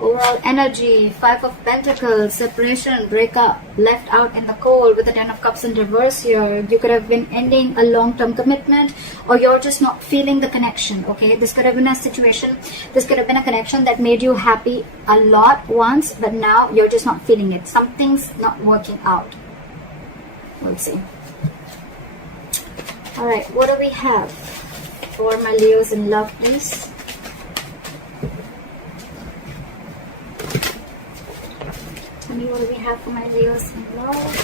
Overall energy, 5 of Pentacles, separation, breakup, left out in the cold with the 10 of Cups in reverse here. You could have been ending a long-term commitment, or you're just not feeling the connection, okay? This could have been a situation, this could have been a connection that made you happy a lot once, but now you're just not feeling it. Something's not working out. We'll see. Alright, what do we have for my Leos in love, please? Tell me, what do we have for my Leos in love?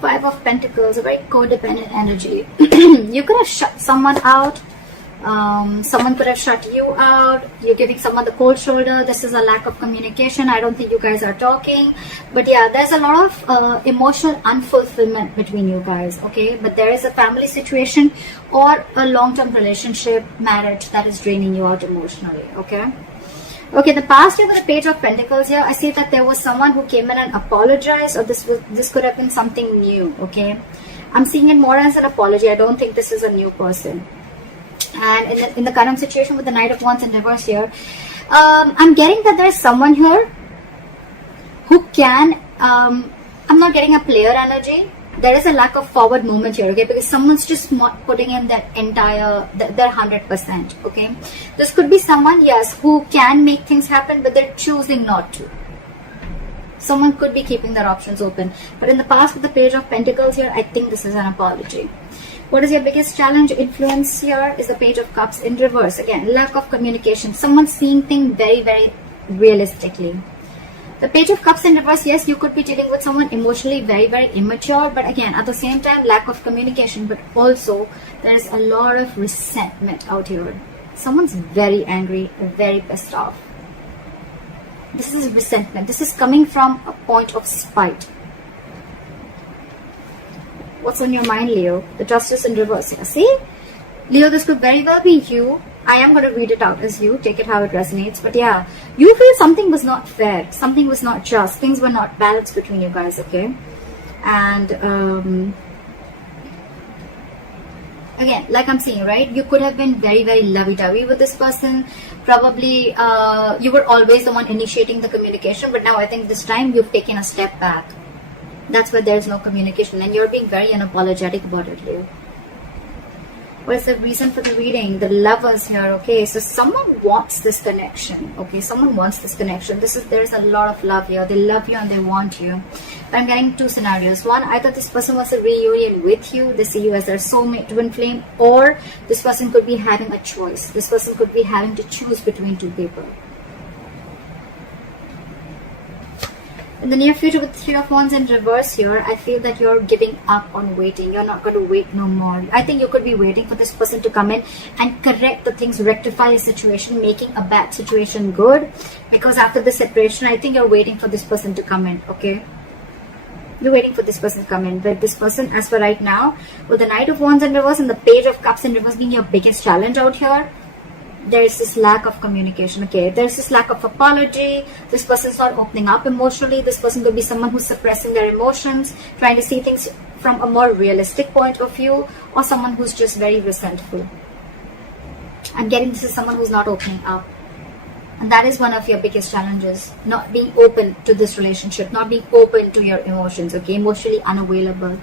5 of Pentacles, a very codependent energy. You could have shut someone out. Someone could have shut you out. You're giving someone the cold shoulder. This is a lack of communication. I don't think you guys are talking. But yeah, there's a lot of emotional unfulfillment between you guys, okay? But there is a family situation or a long-term relationship, marriage that is draining you out emotionally, okay? Okay, the past year with the Page of Pentacles here, I see that there was someone who came in and apologized, or this could have been something new, okay? I'm seeing it more as an apology. I don't think this is a new person. And in the current situation with the Knight of Wands in reverse here, I'm getting that there's someone here who can, I'm not getting a player energy. There is a lack of forward movement here, okay, because someone's just not putting in their entire, their 100%, okay. This could be someone, yes, who can make things happen, but they're choosing not to. Someone could be keeping their options open. But in the past with the Page of Pentacles here, I think this is an apology. What is your biggest challenge? Influence here is the Page of Cups in reverse. Again, lack of communication. Someone seeing things very, very realistically. The Page of Cups in reverse, yes, you could be dealing with someone emotionally very, very immature. But again, at the same time, lack of communication. But also, there's a lot of resentment out here. Someone's very angry, very pissed off. This is resentment. This is coming from a point of spite. What's on your mind, Leo? The Justice in reverse here. See? Leo, this could very well be you. I am going to read it out as you. Take it how it resonates. But yeah, you feel something was not fair. Something was not just. Things were not balanced between you guys, okay? And again, like I'm saying, right? You could have been very, very lovey-dovey with this person. Probably you were always the one initiating the communication. But now I think this time you've taken a step back. That's why there's no communication. And you're being very unapologetic about it, Leo. What is the reason for the reading? The Lovers here, okay? So someone wants this connection, okay? Someone wants this connection. There's a lot of love here. They love you and they want you. But I'm getting two scenarios. One, either this person wants a reunion with you. They see you as their soulmate, twin flame. Or this person could be having a choice. This person could be having to choose between two people. In the near future with 3 of Wands in reverse here, I feel that you're giving up on waiting. You're not going to wait no more. I think you could be waiting for this person to come in and correct the things, rectify a situation, making a bad situation good. Because after the separation, I think you're waiting for this person to come in, okay? You're waiting for this person to come in. But this person, as for right now, with the Knight of Wands in reverse and the Page of Cups in reverse being your biggest challenge out here, there is this lack of communication, okay? There's this lack of apology. This person's not opening up emotionally. This person could be someone who's suppressing their emotions, trying to see things from a more realistic point of view, or someone who's just very resentful. I'm getting this is someone who's not opening up. And that is one of your biggest challenges, not being open to this relationship, not being open to your emotions, okay? Emotionally unavailable.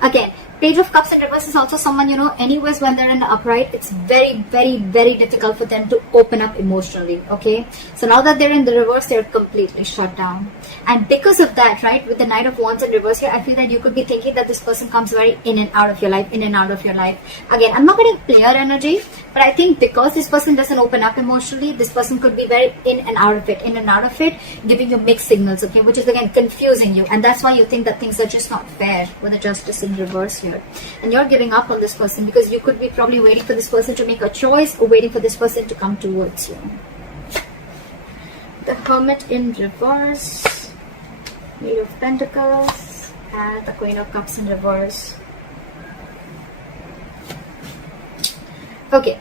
Again, Page of Cups in reverse is also someone, you know, anyways, when they're in the upright, it's very, very, very difficult for them to open up emotionally, okay? So now that they're in the reverse, they're completely shut down. And because of that, right, with the Knight of Wands in reverse here, I feel that you could be thinking that this person comes very in and out of your life, in and out of your life. Again, I'm not getting player energy, but I think because this person doesn't open up emotionally, this person could be very in and out of it, giving you mixed signals, okay, which is again confusing you. And that's why you think that things are just not fair with the Justice in reverse here. And you're giving up on this person because you could be probably waiting for this person to make a choice or waiting for this person to come towards you. The Hermit in reverse, Eight of Pentacles, and the Queen of Cups in reverse. Okay.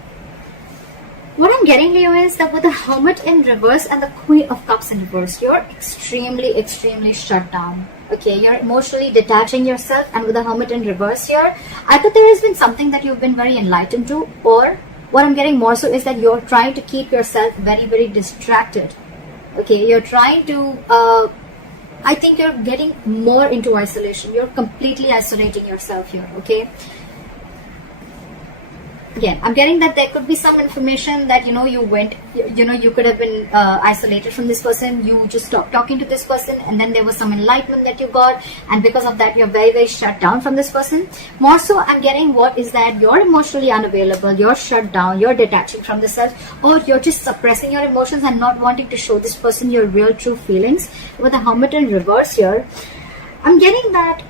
What I'm getting, Leo, is that with the Hermit in reverse and the Queen of Cups in reverse, you're extremely, extremely shut down. Okay, you're emotionally detaching yourself, and with the Hermit in reverse here, either there has been something that you've been very enlightened to, or what I'm getting more so is that you're trying to keep yourself very, very distracted. Okay, you're trying to, I think you're getting more into isolation. You're completely isolating yourself here, okay? Again, I'm getting that there could be some information that, you could have been isolated from this person. You just stopped talking to this person, and then there was some enlightenment that you got, and because of that, you're very, very shut down from this person. More so, I'm getting what is that you're emotionally unavailable, you're shut down, you're detaching from the self, or you're just suppressing your emotions and not wanting to show this person your real, true feelings. With the Hermit in reverse here, I'm getting that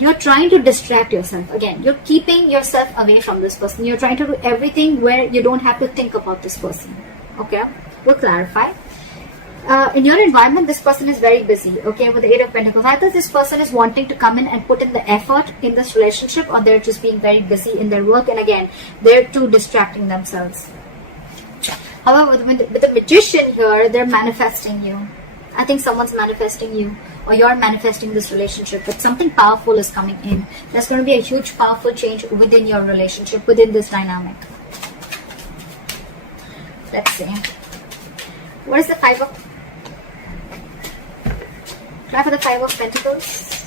you're trying to distract yourself. Again, you're keeping yourself away from this person. You're trying to do everything where you don't have to think about this person. Okay, we'll clarify. In your environment, this person is very busy. Okay, with the Eight of Pentacles, either this person is wanting to come in and put in the effort in this relationship, or they're just being very busy in their work, and again, they're too distracting themselves. However, with the Magician here, they're manifesting you. I think someone's manifesting you, or you're manifesting this relationship, but something powerful is coming in. There's going to be a huge, powerful change within your relationship, within this dynamic. Let's see. What is the Five of... Try for the Five of Pentacles.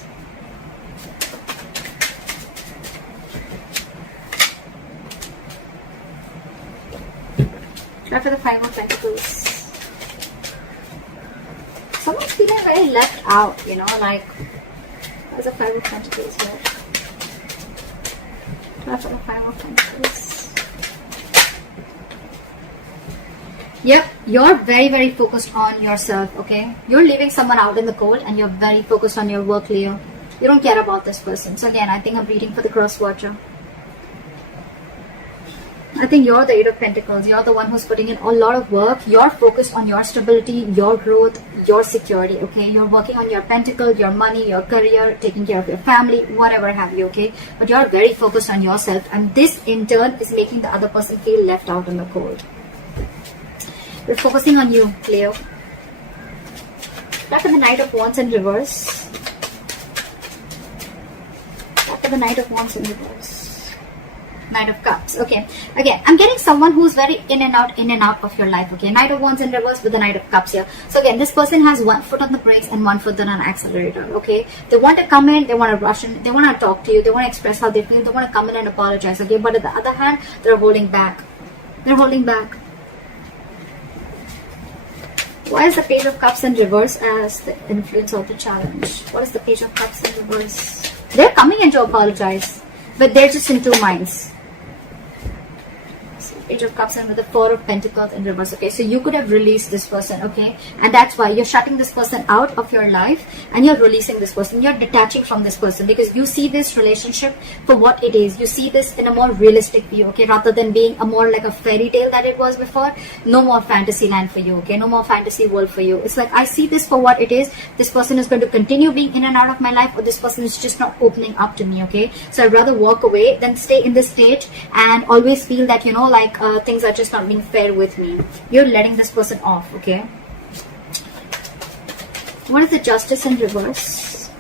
Try for the Five of Pentacles. Someone's feeling very left out, like, there's a Five of Pentacles here. Try for the Five of Pentacles. Yep, you're very, very focused on yourself, okay? You're leaving someone out in the cold, and you're very focused on your work, Leo. You don't care about this person. So again, I think I'm reading for the cross watcher. I think you're the Eight of Pentacles. You're the one who's putting in a lot of work. You're focused on your stability, your growth, your security, okay? You're working on your pentacle, your money, your career, taking care of your family, whatever have you, okay? But you're very focused on yourself, and this in turn is making the other person feel left out in the cold. We're focusing on you, Leo. Back to the Knight of Wands in reverse. Back to the Knight of Wands in reverse. Knight of Cups. Okay, again, I'm getting someone who's very in and out of your life. Okay, Knight of Wands in reverse with the Knight of Cups here. So again, this person has one foot on the brakes and one foot on an accelerator. Okay, they want to come in, they want to rush in, they want to talk to you, they want to express how they feel, they want to come in and apologize. Okay, but on the other hand, they're holding back. They're holding back. Why is the Page of Cups in reverse as the influence of the challenge? What is the Page of Cups in reverse? They're coming in to apologize, but they're just in two minds. Page of Cups and with the Four of Pentacles in reverse. Okay, so you could have released this person, okay, and that's why you're shutting this person out of your life and you're releasing this person. You're detaching from this person because you see this relationship for what it is. You see this in a more realistic view, okay, rather than being a more like a fairy tale that it was before. No more fantasy land for you, okay, no more fantasy world for you. It's like, I see this for what it is. This person is going to continue being in and out of my life, or this person is just not opening up to me, okay? So I'd rather walk away than stay in this state and always feel that, you know, like things are just not being fair with me. You're letting this person off, okay? What is the Justice in reverse?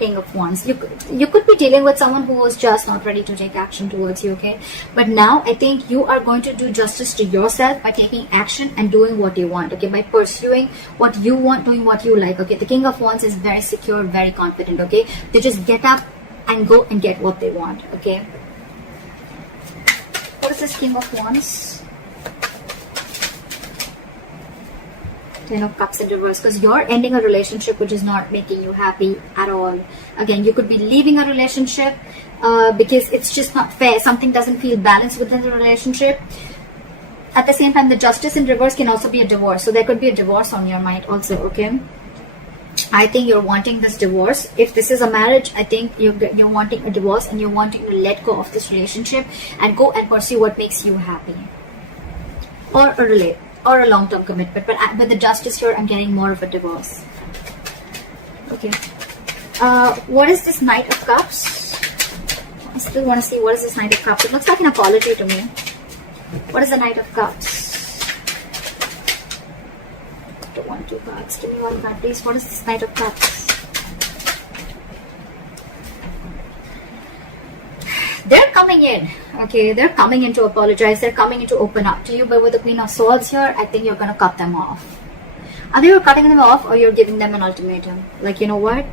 King of Wands. You could be dealing with someone who was just not ready to take action towards you, okay? But now I think you are going to do justice to yourself by taking action and doing what you want, okay? By pursuing what you want, doing what you like, okay? The King of Wands is very secure, very confident, okay? They just get up and go and get what they want, okay? What is this King of Wands? Ten of Cups in reverse, because you're ending a relationship which is not making you happy at all. Again, you could be leaving a relationship because it's just not fair. Something doesn't feel balanced within the relationship. At the same time, the Justice in reverse can also be a divorce. So there could be a divorce on your mind also, okay? I think you're wanting this divorce. If this is a marriage, I think you're wanting a divorce and you're wanting to let go of this relationship and go and pursue what makes you happy, or a long-term commitment. But with the Justice here, I'm getting more of a divorce. Okay. What is this Knight of Cups? I still want to see what is this Knight of Cups. It looks like an apology to me. What is the Knight of Cups? Two cards. Give me one card, please. What is this Knight of Cups? They're coming in, okay? They're coming in to apologize. They're coming in to open up to you. But with the Queen of Swords here, I think you're going to cut them off. Either you're cutting them off or you're giving them an ultimatum. Like, you know what?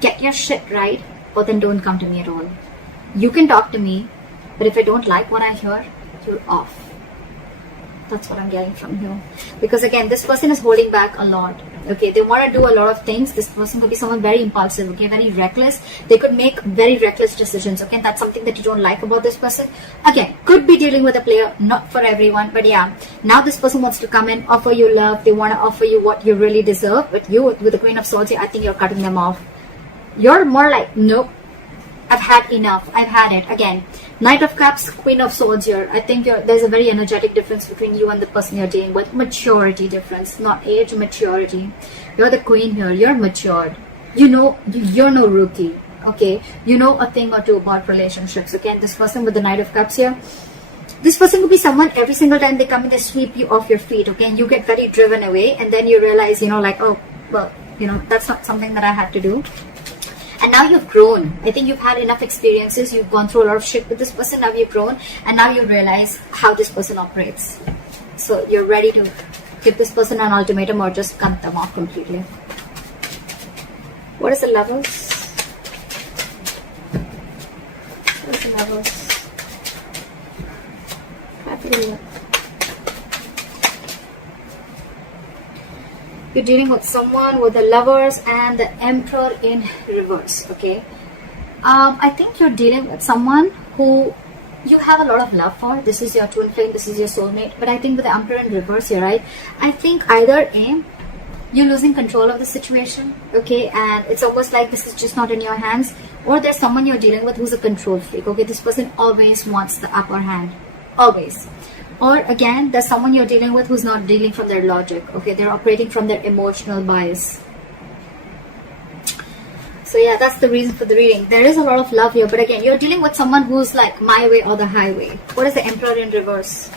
Get your shit right, or then don't come to me at all. You can talk to me, but if I don't like what I hear, you're off. That's what I'm getting from you. Because again, this person is holding back a lot. Okay, they want to do a lot of things. This person could be someone very impulsive, okay, very reckless. They could make very reckless decisions, okay? That's something that you don't like about this person. Again, could be dealing with a player, not for everyone, but yeah. Now this person wants to come in, offer you love. They want to offer you what you really deserve. But you, with the Queen of Swords, I think you're cutting them off. You're more like, nope, I've had enough. I've had it. Again, Knight of Cups, Queen of Swords here. I think there's a very energetic difference between you and the person you're dealing with. Maturity difference, not age, maturity. You're the queen here. You're matured. You know, you're no rookie. Okay, you know a thing or two about relationships. Again, this person with the Knight of Cups here. This person could be someone, every single time they come in, they sweep you off your feet. Okay, and you get very driven away, and then you realize, you know, like, oh, well, you know, that's not something that I had to do. And now you've grown. I think you've had enough experiences. You've gone through a lot of shit with this person. Now you've grown. And now you realize how this person operates. So you're ready to give this person an ultimatum or just cut them off completely. What is the Lovers? What is the Lovers? You're dealing with someone with the Lovers and the Emperor in reverse, okay? I think you're dealing with someone who you have a lot of love for. This is your twin flame, this is your soulmate. But I think with the Emperor in reverse here, right? I think either A, you're losing control of the situation, okay? And it's almost like this is just not in your hands. Or there's someone you're dealing with who's a control freak, okay? This person always wants the upper hand, always. Or again, there's someone you're dealing with who's not dealing from their logic. Okay, they're operating from their emotional bias. So yeah, that's the reason for the reading. There is a lot of love here, but again, you're dealing with someone who's like my way or the highway. What is the Emperor in reverse?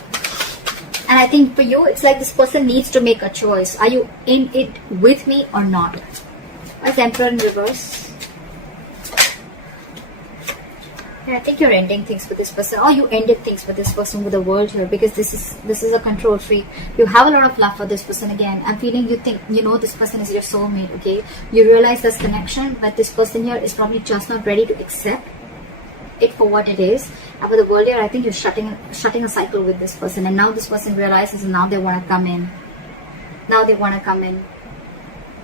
And I think for you, it's like this person needs to make a choice. Are you in it with me or not? What is the Emperor in reverse? Yeah, I think you're ending things with this person, or you ended things with this person with the World here, because this is a control freak. You have a lot of love for this person. Again, I'm feeling you think, you know, this person is your soulmate, okay? You realize there's connection, but this person here is probably just not ready to accept it for what it is. And with the World here, I think you're shutting a cycle with this person, and now this person realizes, and now they want to come in. Now they want to come in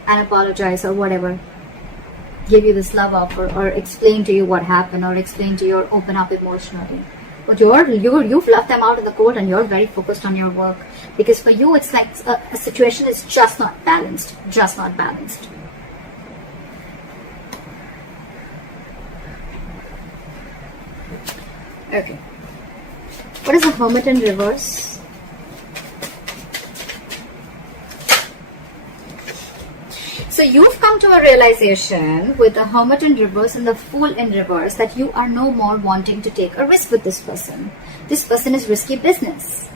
and apologize or whatever. Give you this love offer, or explain to you what happened, or explain to you, or open up emotionally. But you've left them out in the cold, and you're very focused on your work, because for you it's like a situation is just not balanced, just not balanced. Okay, what is the Hermit in reverse? So you've come to a realization with the Hermit in reverse and the Fool in reverse that you are no more wanting to take a risk with this person. This person is risky business.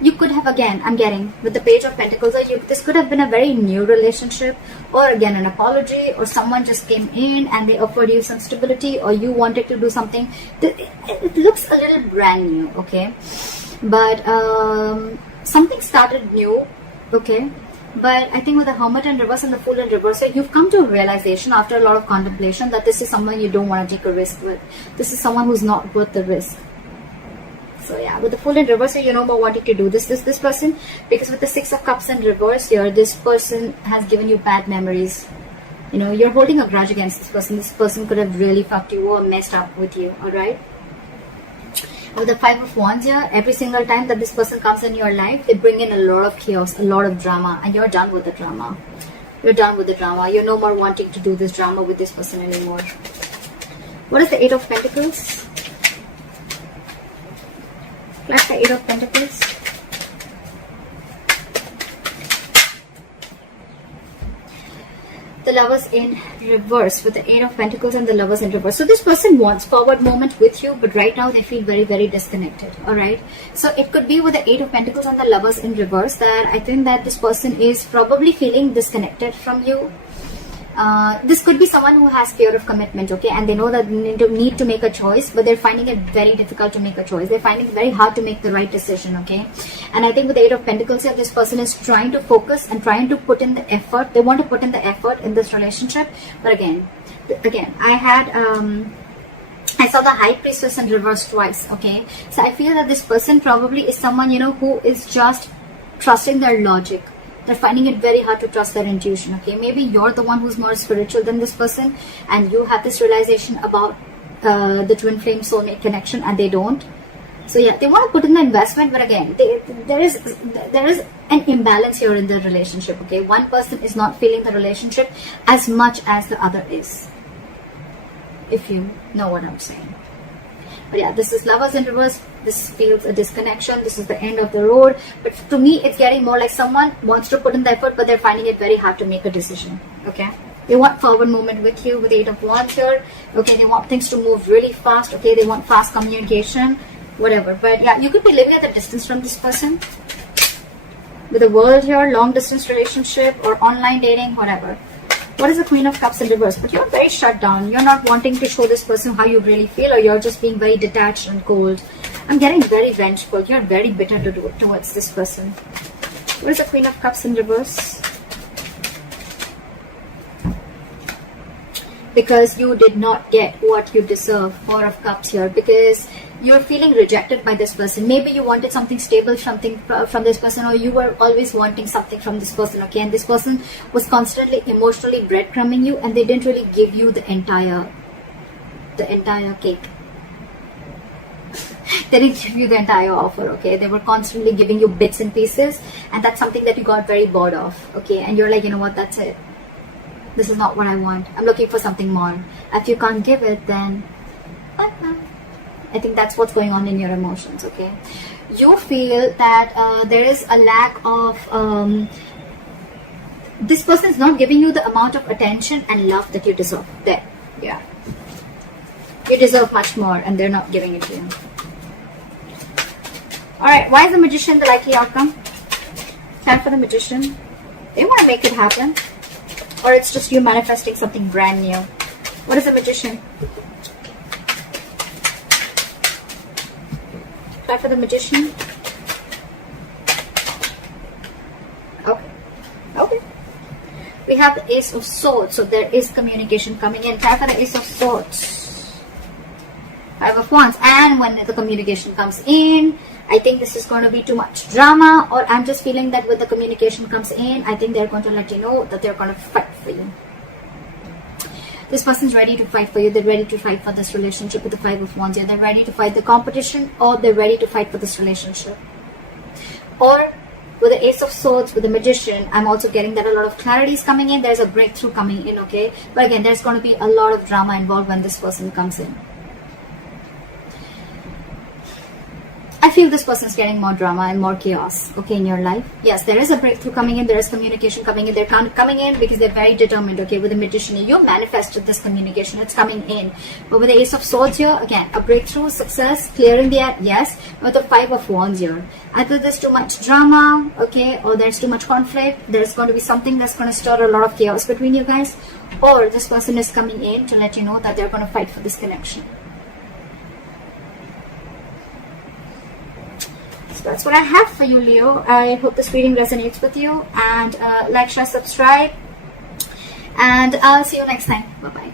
You could have, again, I'm getting with the Page of Pentacles, this could have been a very new relationship, or again an apology, or someone just came in and they offered you some stability, or you wanted to do something. It looks a little brand new, okay? But something started new, okay? But I think with the Hermit in reverse and the Fool in reverse, you've come to a realization after a lot of contemplation that this is someone you don't want to take a risk with. This is someone who's not worth the risk. So yeah, with the Fool in reverse, you're no more wanting to do this person, because with the Six of Cups in reverse here, this person has given you bad memories. You know, you're holding a grudge against this person. This person could have really fucked you or messed up with you, alright? With the Five of Wands here, every single time that this person comes in your life, they bring in a lot of chaos, a lot of drama, and you're done with the drama. You're done with the drama. You're no more wanting to do this drama with this person anymore. What is the Eight of Pentacles? Flash the Eight of Pentacles. The Lovers in reverse, with the Eight of Pentacles and the Lovers in reverse. So this person wants forward moment with you, but right now they feel very, very disconnected. Alright, so it could be with the Eight of Pentacles and the Lovers in reverse that I think that this person is probably feeling disconnected from you. This could be someone who has fear of commitment, okay, and they know that they need to make a choice, but they're finding it very difficult to make a choice. They're finding it very hard to make the right decision, okay. And I think with the Eight of Pentacles here, this person is trying to focus and trying to put in the effort. They want to put in the effort in this relationship, but again, I saw the High Priestess in reverse twice, okay. So I feel that this person probably is someone, you know, who is just trusting their logic. They're finding it very hard to trust their intuition, okay. Maybe you're the one who's more spiritual than this person, and you have this realization about the twin flame soulmate connection, and they don't. So yeah, they want to put in the investment, but again, there is an imbalance here in the relationship, okay. One person is not feeling the relationship as much as the other is, if you know what I'm saying. But yeah, this is Lovers in reverse. This feels a disconnection. This is the end of the road. But to me, it's getting more like someone wants to put in the effort, but they're finding it very hard to make a decision, okay. They want forward movement with you with the Eight of Wands here, okay. They want things to move really fast, okay. They want fast communication, whatever. But yeah, you could be living at a distance from this person. With the World here, long distance relationship or online dating, whatever. What is the Queen of Cups in reverse? But you're very shut down. You're not wanting to show this person how you really feel, or you're just being very detached and cold. I'm getting very vengeful. You're very bitter towards this person. What is the Queen of Cups in reverse? Because you did not get what you deserve. Four of Cups here. Because you're feeling rejected by this person. Maybe you wanted something stable, something from this person, or you were always wanting something from this person, okay. And this person was constantly emotionally breadcrumbing you, and they didn't really give you the entire cake. They didn't give you the entire offer, okay. They were constantly giving you bits and pieces, and that's something that you got very bored of, okay. And you're like, you know what, that's it. This is not what I want. I'm looking for something more. If you can't give it, then I think that's what's going on in your emotions, okay. You feel that there is a lack of this person is not giving you the amount of attention and love that you deserve. There, yeah, you deserve much more, and they're not giving it to you. All right, why is the Magician the likely outcome? Time for the Magician. They want to make it happen, or it's just you manifesting something brand new. What is the Magician? For the Magician. Okay. We have the Ace of Swords, so there is communication coming in. Try for the Ace of Swords. Five of Wands, and when the communication comes in, I think this is going to be too much drama, or I'm just feeling that when the communication comes in, I think they're going to let you know that they're going to fight for you. This person's ready to fight for you. They're ready to fight for this relationship with the Five of Wands here. They're ready to fight the competition, or they're ready to fight for this relationship. Or with the Ace of Swords, with the Magician, I'm also getting that a lot of clarity is coming in. There's a breakthrough coming in, okay? But again, there's going to be a lot of drama involved when this person comes in. I feel this person is getting more drama and more chaos, okay, in your life. Yes, there is a breakthrough coming in. There is communication coming in. They're coming in because they're very determined, okay. With the Magician, you manifested this communication. It's coming in. But with the Ace of Swords here, again, a breakthrough, success, clearing the air, yes. With the Five of Wands here, either there's too much drama, okay, or there's too much conflict. There's going to be something that's going to stir a lot of chaos between you guys. Or this person is coming in to let you know that they're going to fight for this connection. That's what I have for you, Leo. I hope this reading resonates with you, and like, share, subscribe, and I'll see you next time. Bye bye.